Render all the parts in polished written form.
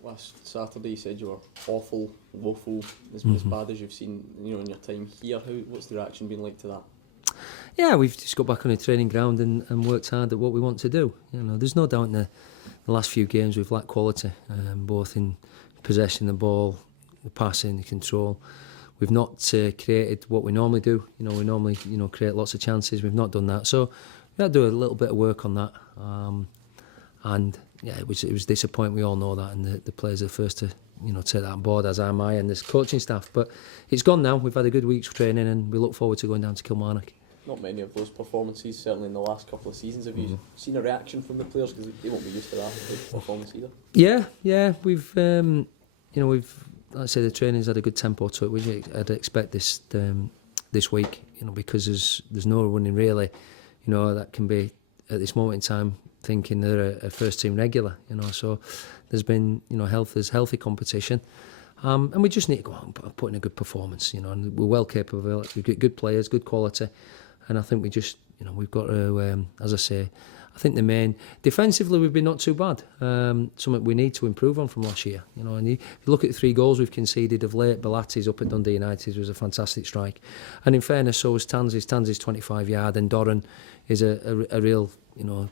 Last Saturday you said you were awful, woeful, as bad as you've seen, in your time here. What's the reaction been like to that? Yeah, we've just got back on the training ground and worked hard at what we want to do. There's no doubt in the last few games we've lacked quality, both in possession of the ball, the passing, the control. We've not created what we normally do. We normally create lots of chances. We've not done that, so we had to do a little bit of work on that. And yeah, it was disappointing. We all know that, and the players are the first to take that on board, as am I and this coaching staff. But it's gone now. We've had a good week's training, and we look forward to going down to Kilmarnock. Not many of those performances, certainly in the last couple of seasons. Have you seen a reaction from the players? Because they won't be used to that performance either. Yeah. We've like I say, the training's had a good tempo to it, which I'd expect this week. Because there's no running really. That can be at this moment in time thinking they're a first team regular. So there's been there's healthy competition. And we just need to go out and put in a good performance, and we're well capable of it. We've got good players, good quality, and I think we just, we've got to, as I say, I think the main, defensively we've been not too bad, something we need to improve on from last year, and if you look at the 3 goals we've conceded of late, Balati's up at Dundee United was a fantastic strike, and in fairness so was Tanzi's 25 yard, and Doran is a real,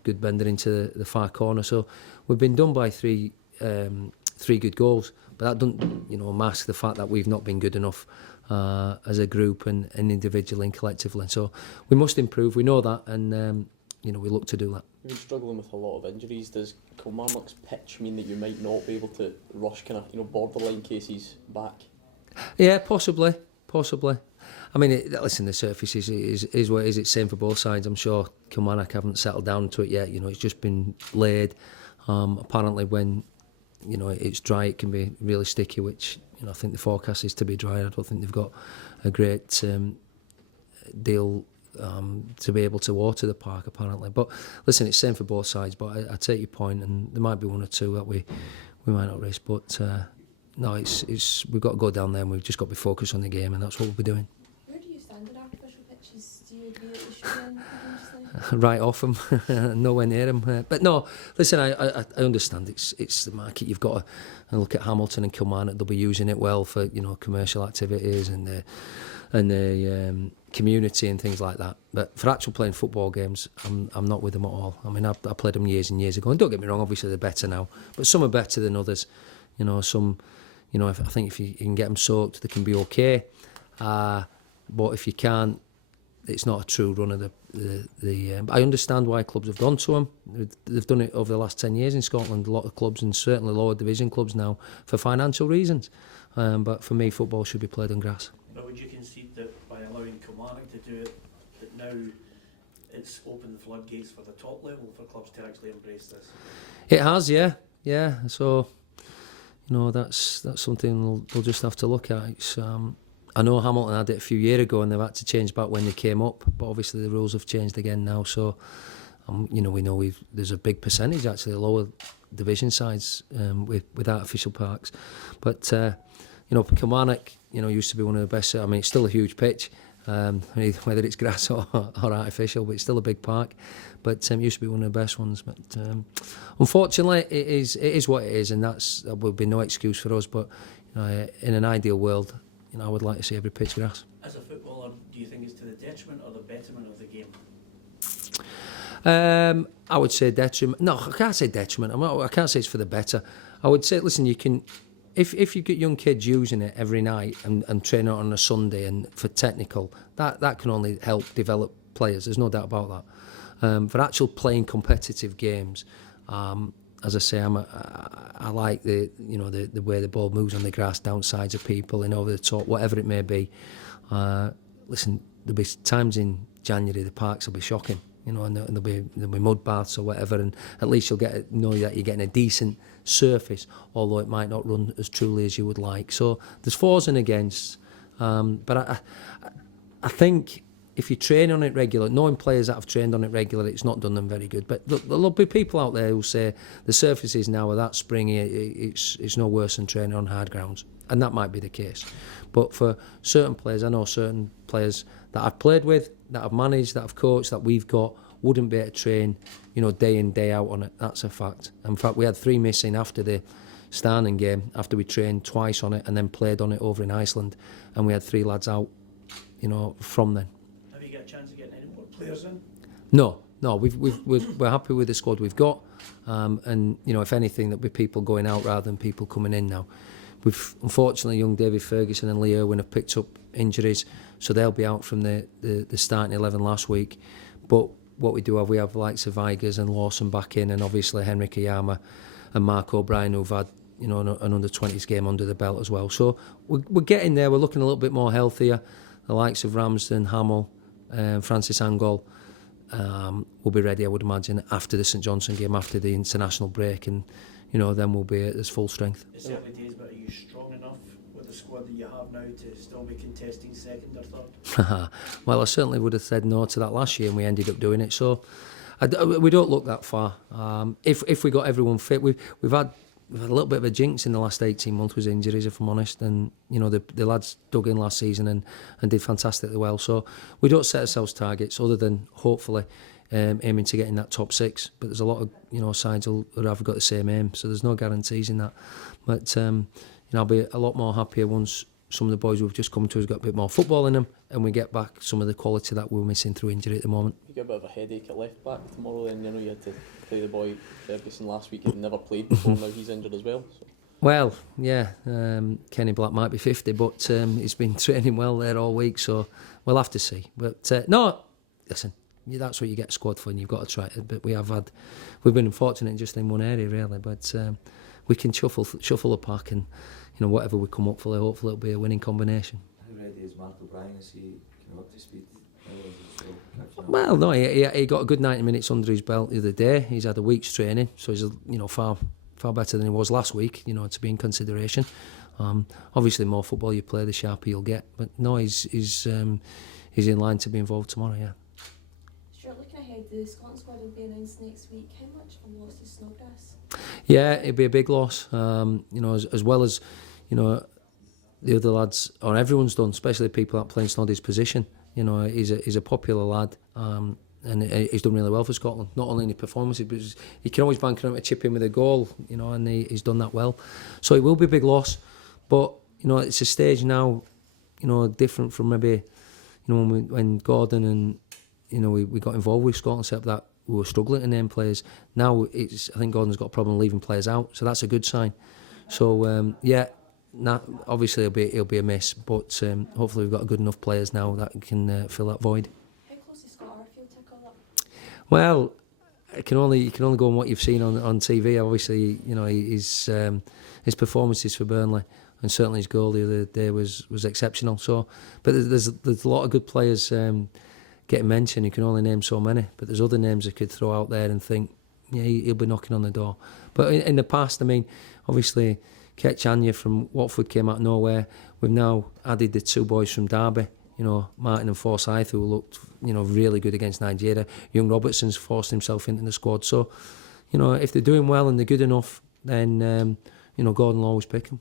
good bender into the far corner, so we've been done by 3 good goals. But that doesn't, mask the fact that we've not been good enough as a group and individually and collectively. So we must improve. We know that, and we look to do that. You're struggling with a lot of injuries. Does Kilmarnock's pitch mean that you might not be able to rush kind of borderline cases back? Yeah, possibly. I mean, listen, the surface is what it is. It's same for both sides. I'm sure Kilmarnock haven't settled down to it yet. It's just been laid. Apparently, when it's dry, it can be really sticky, which I think the forecast is to be dry. I don't think they've got a great deal to be able to water the park, apparently. But listen, it's same for both sides. But I take your point, and there might be 1 or 2 that we might not risk. But no, it's we've got to go down there, and we've just got to be focused on the game, and that's what we'll be doing. Where do you stand with artificial pitches? Do you agree that we should be in? Right off them, nowhere near them. But no, listen, I understand it's the market. You've got to look at Hamilton and Kilmarnock. They'll be using it well for commercial activities and the community and things like that. But for actual playing football games, I'm not with them at all. I mean, I played them years and years ago, and don't get me wrong, obviously they're better now, but some are better than others. Some, I think if you can get them soaked, they can be okay. But if you can't, it's not a true run of the I understand why clubs have gone to them. They've done it over the last 10 years in Scotland, a lot of clubs, and certainly lower division clubs now, for financial reasons. But for me, football should be played on grass. But would you concede that by allowing Kilmarnock to do it, that now it's opened the floodgates for the top level for clubs to actually embrace this? It has, yeah. So, that's something we'll just have to look at. It's, I know Hamilton had it a few years ago and they've had to change back when they came up, but obviously the rules have changed again now. So, we know there's a big percentage actually lower division sides with artificial parks. But Kilmarnock, used to be one of the best. I mean, it's still a huge pitch, whether it's grass or artificial, but it's still a big park. But it used to be one of the best ones. But unfortunately, it is what it is, and that would be no excuse for us. But in an ideal world, I would like to see every pitch grass. As a footballer, do you think it's to the detriment or the betterment of the game? I would say detriment. No, I can't say detriment. I can't say it's for the better. I would say, listen, you can, if you get young kids using it every night and train it on a Sunday and for technical, that can only help develop players. There's no doubt about that. For actual playing competitive games, as I say, I like the way the ball moves on the grass, downsides of people and over the top, whatever it may be. Listen, there'll be times in January the parks will be shocking, and there'll be mud baths or whatever, and at least you'll know that you're getting a decent surface, although it might not run as truly as you would like. So there's fors and against, but I think if you train on it regular, knowing players that have trained on it regular, it's not done them very good. But there'll be people out there who say the surfaces now are that springy, it's no worse than training on hard grounds. And that might be the case. But for certain players, I know certain players that I've played with, that I've managed, that I've coached, that we've got, wouldn't be able to train, day in, day out on it. That's a fact. In fact, we had 3 missing after the Starnen game after we trained twice on it and then played on it over in Iceland, and we had 3 lads out, from then. Have you got a chance of getting any more players in? No, we're happy with the squad we've got, and if anything, there'll be people going out rather than people coming in now. We've unfortunately young David Ferguson and Lee Irwin have picked up injuries, so they'll be out from the starting 11 last week. But what we have likes of Vigers and Lawson back in, and obviously Henrik Iyama and Mark O'Brien, who've had an under-20s game under the belt as well. So we're getting there. We're looking a little bit more healthier. The likes of Ramsden, Hamill, Francis Angol will be ready, I would imagine, after the St Johnstone game, after the international break, and then we'll be at its full strength. It's early days, but are you strong enough with the squad that you have now to still be contesting second or third? Well, I certainly would have said no to that last year, and we ended up doing it. So we don't look that far. If we got everyone fit, we've had a little bit of a jinx in the last 18 months with injuries, if I'm honest. And the lads dug in last season and did fantastically well. So we don't set ourselves targets other than hopefully aiming to get in that top 6. But there's a lot of sides who have got the same aim, so there's no guarantees in that. But I'll be a lot more happier once some of the boys who've just come to us got a bit more football in them, and we get back some of the quality that we're missing through injury at the moment. You get a bit of a headache at left back tomorrow, then you had to play the boy Ferguson last week. He'd never played before, now he's injured as well. So. Well, yeah, Kenny Black might be 50, but he's been training well there all week, so we'll have to see. But no, listen, that's what you get a squad for, and you've got to try it. But we've been unfortunate just in one area really, but we can shuffle the pack, and whatever we come up for, hopefully it'll be a winning combination. How ready is Mark O'Brien? Is he up to speed? Well, no, he got a good 90 minutes under his belt the other day. He's had a week's training, so he's far better than he was last week. To be in consideration. Obviously, more football you play, the sharper you'll get. But no, he's in line to be involved tomorrow. Yeah. Stuart, looking ahead, the Scotland squad will be announced next week. How much of a loss is Snodgrass? Yeah, it'd be a big loss. As well as the other lads, or everyone's done, especially people that play in Snoddy's position. He's a popular lad, and he's done really well for Scotland. Not only in his performances, but he can always bank on him to chip in with a goal. And he's done that well. So it will be a big loss, but it's a stage now, different from maybe when Gordon and we got involved with Scotland, set up that we were struggling to name players. Now I think Gordon's got a problem leaving players out, so that's a good sign. So obviously it'll be a miss, but hopefully we've got good enough players now that can fill that void. How close is Scott Arfield to a call up? Well, you can only go on what you've seen on TV. Obviously, his performances for Burnley, and certainly his goal the other day was exceptional. So, but there's a lot of good players getting mentioned. You can only name so many, but there's other names I could throw out there and think, yeah, he'll be knocking on the door. But in the past, I mean, obviously, Ketch Anya from Watford came out of nowhere. We've now added the 2 boys from Derby, Martin and Forsyth, who looked, really good against Nigeria. Young Robertson's forced himself into the squad. So, if they're doing well and they're good enough, then, Gordon will always pick them.